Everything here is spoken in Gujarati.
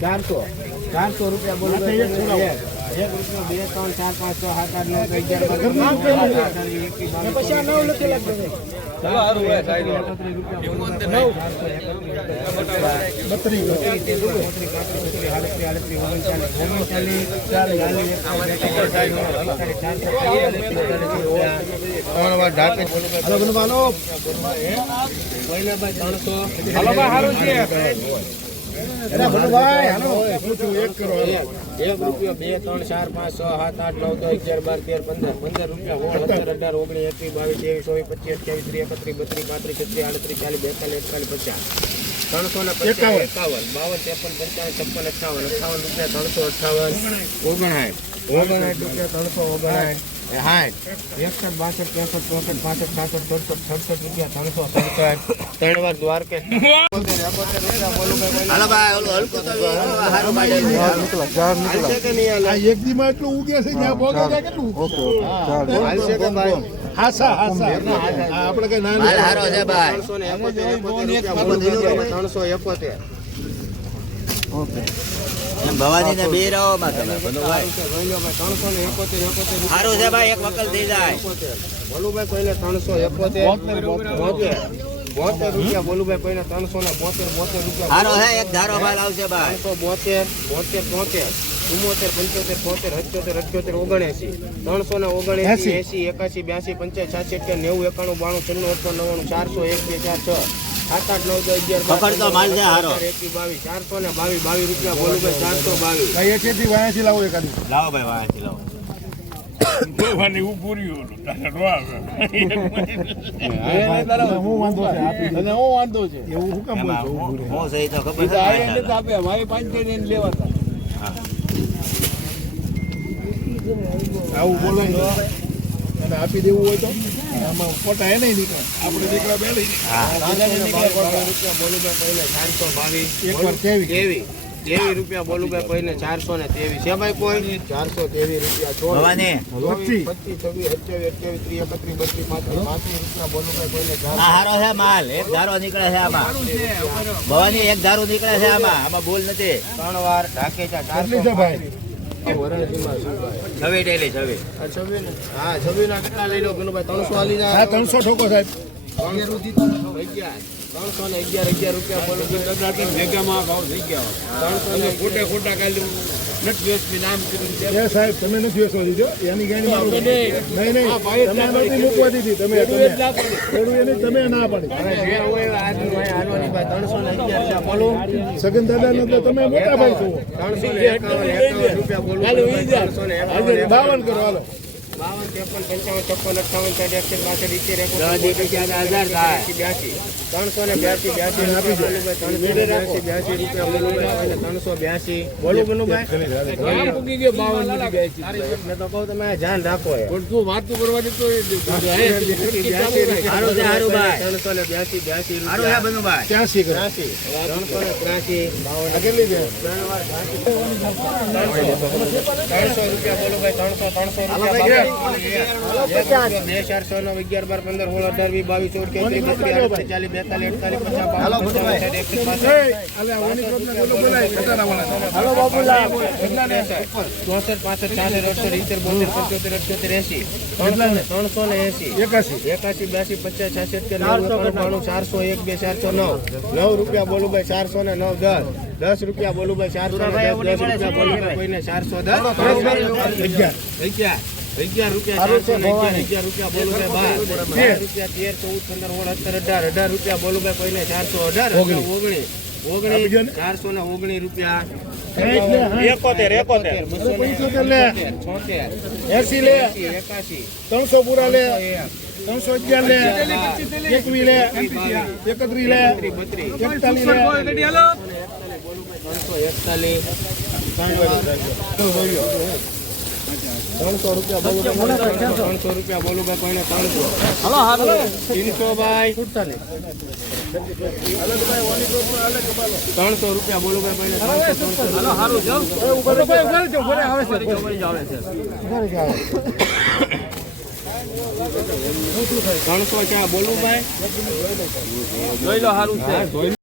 400 રૂપિયા બોલો. 1 રૂપિયો 2 3 4 5 6 7 8 1 રૂપિયો 2 3 4 5 6 7 8 9 10 11 12 13 15 રૂપિયા 16 17 18 19 20 21 22 23 24 25 36 37 38 40 41 42 53 52 રૂપિયા 359 60 61 રૂપિયા 3 વાર દ્વારકે એક દી માં એટલું ઉગે છે ત્યાં ભોગે છે કેટલું આપણે કઈ ના હારો છે ભાઈ 371 ભવાની ને બે રહો માં તમે સારું છે ભાઈ એક વકલ થઈ જાય બોલુભાઈ કોઈને 371 72 રૂપિયા બોલુભાઈ કોઈને 372 રૂપિયા સારો છે એક ધારો ભાલ આવશે ભાઈ 372 73 75 78 79 80 81 90 91 92 93 400 1 2 4 6 7 8 9 10 11 પકડ તો માલ છે હારો 422 રૂપિયા બોલુભાઈ 422 કઈ એકેથી વાયાથી લાવો એકાદી લાવો ભાઈ વાંચી લાવો હું વાંધો છે અને હું વાંધો છે એવું હું કેમ બોલছো હું સહી તો ખબર છે આવું બોલો અને આપી દેવું હોય તો આમાં ફોટા એ નહીં નીકળે આપણે દીકરા બે લઈ રૂપિયા બોલુભાઈ કોઈને 423 છે ભાઈ કોઈ 423 રૂપિયા ભવાની 25 26 27 28 29 30 32 33 બોલુભાઈ કોઈને હારો છે માલ એક ધારો નીકળે છે આમાં ભવાની એક ધારો નીકળે છે આમાં બોલ નથી 3 વાર ઢાકે છે 400 ભાઈ છવી ડેલી હા 26 ના કેટલા લઈ લો ગનુભાઈ 300 આલી જા હા 300 ઠોકો સાહેબ 311 રૂપિયા બોલુભાઈ મેગામાં ભાવ થઈ ગયા 300 ખોટા કાલ્યું નથી નામ કીધું એ સાહેબ તમે નથી વેચવા દીધો એની ગાડી મારો નહીં તમે નથી મૂકવા દીધી તમે તમે ના પાડી જે હોય આજનું હોય હાલવાની ભાઈ 311 બોલો સગન દાદા ને તમે મોટા ભાઈ છો 351 રૂપિયા બોલો 52 કરો હાલો 52 53 55 56 382 બોલો ગનુભાઈ તો કહું તમે ધ્યાન રાખો વાત તો કરવા દે તો 382 રૂપિયા બોલો ભાઈ 300 રૂપિયા બોલું ભાઈ 409 10 રૂપિયા બોલું ભાઈ 410 રૂપિયા કોઈને 410 11 રૂપિયા 11 રૂપિયા બોલુભાઈ 12 રૂપિયા 13 14 15 16 17 18 રૂપિયા બોલુભાઈ કોઈને 418 19 419 રૂપિયા 71 80 લે 300 પૂરા લે 311 લે 21 લે 31 લે 41 લે 300 રૂપિયા બોલું ભાઈ કોઈને 300 ભાઈ 300 રૂપિયા બોલું ભાઈ કોઈને 300 ચા બોલું ભાઈ જોઈ લો સારું છે